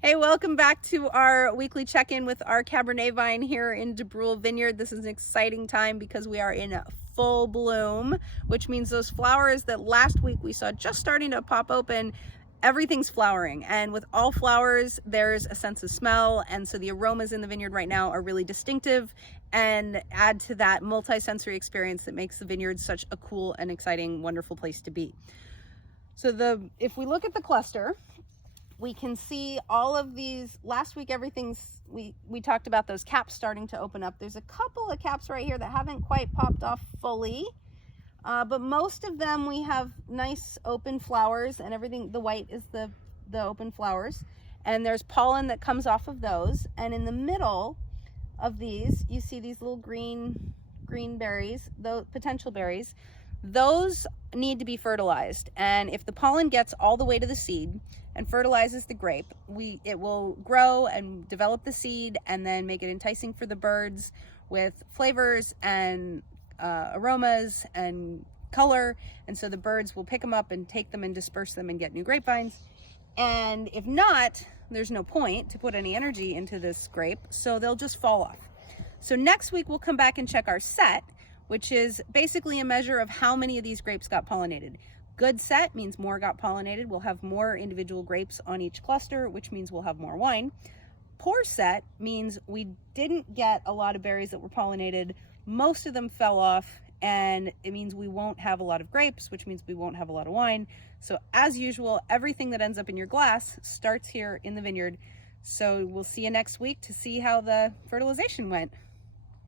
Hey, welcome back to our weekly check-in with our Cabernet vine here in DuBrul Vineyard. This is an exciting time because we are in full bloom, which means those flowers that last week we saw just starting to pop open, everything's flowering. And with all flowers, there's a sense of smell. And so the aromas in the vineyard right now are really distinctive and add to that multi-sensory experience that makes the vineyard such a cool and exciting, wonderful place to be. So if we look at the cluster, we can see all of these. Last week, we talked about those caps starting to open up. There's a couple of caps right here that haven't quite popped off fully, but most of them we have nice open flowers, and everything, the white is the open flowers, and there's pollen that comes off of those. And in the middle of these, you see these little green berries, those potential berries. Those need to be fertilized, and if the pollen gets all the way to the seed and fertilizes the grape, it will grow and develop the seed and then make it enticing for the birds with flavors and aromas and color. And so the birds will pick them up and take them and disperse them and get new grapevines. And if not, there's no point to put any energy into this grape, so they'll just fall off. So next week we'll come back and check our set, which is basically a measure of how many of these grapes got pollinated. Good set means more got pollinated. We'll have more individual grapes on each cluster, which means we'll have more wine. Poor set means we didn't get a lot of berries that were pollinated. Most of them fell off, and it means we won't have a lot of grapes, which means we won't have a lot of wine. So as usual, everything that ends up in your glass starts here in the vineyard. So we'll see you next week to see how the fertilization went.